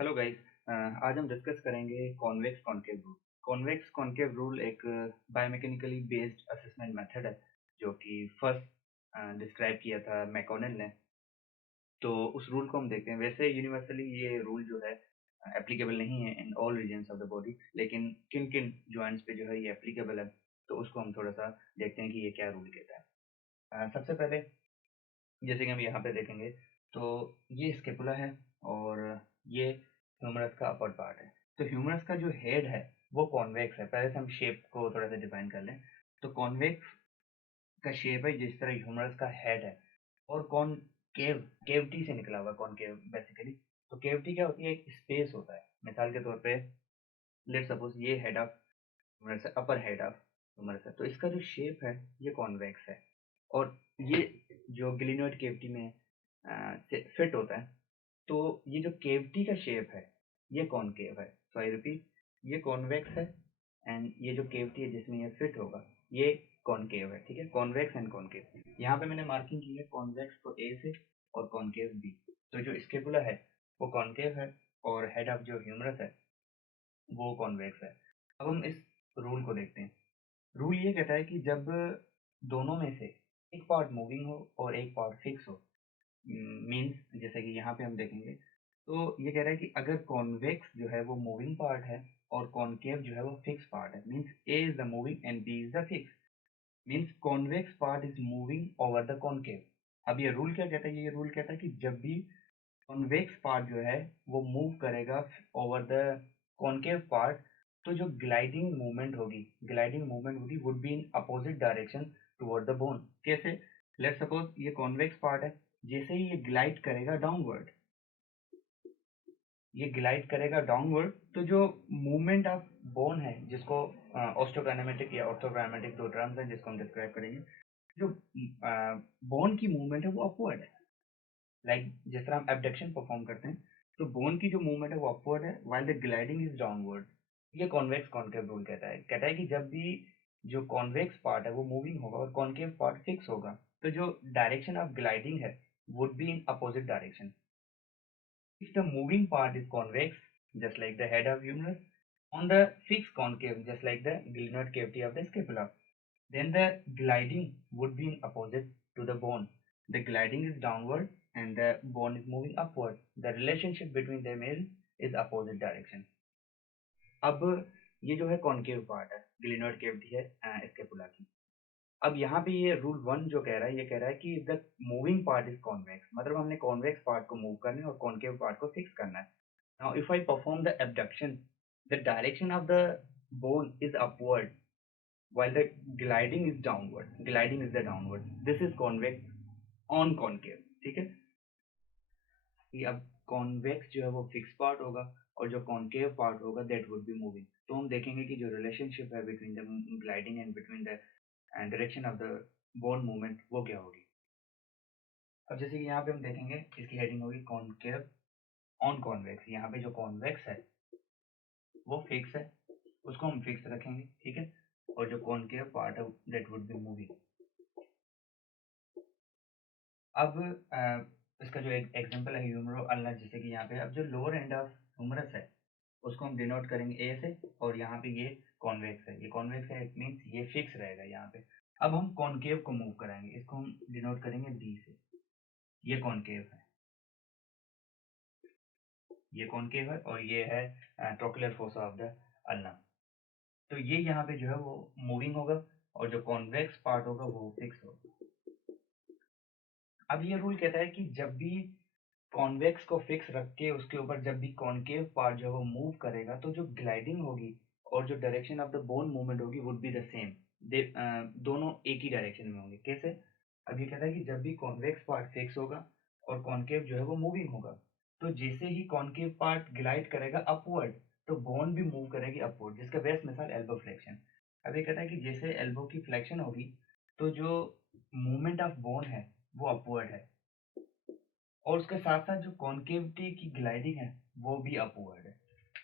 Hello guys. आज हम discuss करेंगे convex concave rule. Convex concave rule एक बायोमैकेनिकली बेस्ड असेसमेंट मेथड है जो कि फर्स्ट डिस्क्राइब किया था मैकॉनेल ने। तो उस रूल को हम देखते हैं। वैसे यूनिवर्सली ये रूल जो है एप्लीकेबल नहीं है in all regions of the body, लेकिन किन किन जॉइंट्स पे जो है ये एप्लीकेबल है। तो उसको हम थोड़ा सा देखते हैं कि ये क्या रूल कहता है। सबसे पहले जैसे कि हम यहाँ पे देखेंगे तो ये स्केपुला है और ये ह्यूमरस का अपर पार्ट है। तो ह्यूमरस का जो हेड है वो कॉन्वेक्स है। पहले से हम शेप को थोड़ा सा डिफाइन कर लें। तो कॉन्वेक्स का शेप है जिस तरह ह्यूमरस का हेड है। और केवटी से निकला हुआ कॉनकेव बेसिकली। तो केवटी क्या होती है? एक स्पेस होता है। मिसाल के तौर पे लेट सपोज ये हेड ऑफ ह्यूमरस है, अपर हेड ऑफ ह्यूमरस है, तो इसका जो शेप है ये कॉन्वेक्स है। और ये जो ग्लिनोइड केविटी में से फिट होता है। तो ये जो केविटी का शेप है ये कॉनकेव है। सो आई रिपीट, ये कॉन्वेक्स है एंड ये जो केविटी है जिसमें ये फिट होगा ये कॉनकेव है। ठीक है, कॉन्वेक्स एंड कॉनकेव। यहाँ पे मैंने मार्किंग की है कॉन्वेक्स को ए से और कॉनकेव बी। तो जो स्केपुला है वो कॉनकेव है और हेड ऑफ जो ह्यूमरस है वो कॉन्वेक्स है। अब हम इस रूल को देखते हैं। रूल ये कहता है कि जब दोनों में से एक पार्ट मूविंग हो और एक पार्ट फिक्स हो, मीन्स जैसे कि यहाँ पे हम देखेंगे तो ये कह रहा है कि अगर कॉन्वेक्स जो है वो मूविंग पार्ट है और कॉनकेव जो है वो फिक्स पार्ट है, means A is the moving and B is the fix, means convex part is moving over the concave. अब ये रूल क्या कहता है? ये रूल कहता है कि जब भी कॉन्वेक्स पार्ट जो है वो मूव करेगा ओवर द कॉनकेव पार्ट, तो जो ग्लाइडिंग मूवमेंट होगी would be in opposite direction toward the bone. कैसे? लेट्स सपोज ये कॉन्वेक्स पार्ट है, जैसे ही ये ग्लाइड करेगा डाउनवर्ड, तो जो मूवमेंट ऑफ बोन है जिसको ऑस्टोकाइनेमेटिक या ऑर्थोकाइनेमेटिक दो टर्म्स हैं जिसको हम डिस्क्राइब करेंगे। जो बोन की मूवमेंट है वो अपवर्ड है। जिस तरह हम एबडक्शन परफॉर्म करते हैं तो बोन की जो मूवमेंट है वो अपवर्ड है while the gliding is downward. ये कॉन्वेक्स कॉनकेव रूल कहता है कि जब भी जो कॉन्वेक्स पार्ट है वो मूविंग होगा और कॉनकेव पार्ट फिक्स होगा, तो जो डायरेक्शन ऑफ ग्लाइडिंग है would be in opposite direction. If the moving part is convex, just like the head of humerus, on the fixed concave, just like the glenoid cavity of the scapula, then the gliding would be in opposite to the bone. The gliding is downward and the bone is moving upward. The relationship between them is opposite direction. अब ये जो है concave part है, glenoid cavity है scapula की। अब यहाँ पे ये रूल वन जो कह रहा है, ये कह रहा है कि the moving part is convex, मतलब हमने कॉन्वेक्स पार्ट को मूव करना है और कॉनकेव पार्ट को फिक्स करना है। Now if I perform the abduction, the direction of the bone is upward while the gliding is downward, gliding is the downward, this is convex on concave। ठीक है, कि अब कॉन्वेक्स जो है वो फिक्स पार्ट होगा और जो कॉनकेव पार्ट होगा दैट वुड बी मूविंग। तो हम देखेंगे कि जो रिलेशनशिप है between the gliding and between the direction of the bone movement वो क्या होगी। अब जैसे कि यहाँ पे हम देखेंगे इसकी हेडिंग होगी कॉनकेव ऑन कॉन्वेक्स। यहाँ पे जो कॉन्वेक्स है वो फिक्स है, उसको हम फिक्स रखेंगे। ठीक है, और जो कॉनकेव पार्ट है दैट वुड बी मूविंग। अब इसका जो एक एग्जांपल है ह्यूमरो अल्ना, जैसे कि यहाँ पे अब जो लोअर एंड ऑफ ह्यूमरस है उसको हम डिनोट करेंगे ए से, और यहाँ पे ये कॉन्वेक्स है, ये कॉन्वेक्स है, इट मीन्स ये फिक्स रहेगा यहाँ पे। अब हम कॉनकेव को मूव कराएंगे, इसको हम डिनोट करेंगे बी से। ये कॉनकेव है, ये कॉनकेव है और ये है ट्रोकुलर फोसा ऑफ द अल्ना। तो ये यहाँ पे जो है वो मूविंग होगा और जो कॉन्वेक्स पार्ट होगा वो फिक्स होगा। अब ये रूल कहता है कि जब भी कॉन्वेक्स को फिक्स रख के उसके ऊपर जब भी कॉनकेव पार्ट जो है वो मूव करेगा, तो जो ग्लाइडिंग होगी और जो direction of the bone movement होगी वुड बी द सेम। दोनों एक ही डायरेक्शन में होंगे। कैसे? अब ये कहता है कि जब भी कॉन्वेक्स पार्ट फिक्स होगा और कॉनकेव जो है वो मूविंग होगा, तो जैसे ही कॉनकेव पार्ट ग्लाइड करेगा अपवर्ड, तो बोन भी मूव करेगी अपवर्ड, जिसका बेस्ट मिसाल एल्बो फ्लेक्शन। अब ये कहता है कि जैसे एल्बो की फ्लेक्शन होगी तो जो मूवमेंट ऑफ बोन है वो अपवर्ड है और उसके साथ साथ जो कॉन्केविटी की ग्लाइडिंग है वो भी अपवर्ड है।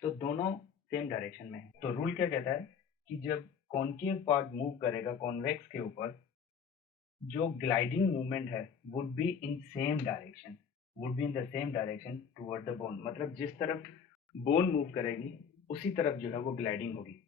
तो दोनों सेम डायरेक्शन में है। तो रूल क्या कहता है कि जब कॉनकेव पार्ट मूव करेगा कॉन्वेक्स के ऊपर, जो ग्लाइडिंग मूवमेंट है would be in same direction, would be in the same direction toward the bone, मतलब जिस तरफ बोन मूव करेगी उसी तरफ जो है वो ग्लाइडिंग होगी।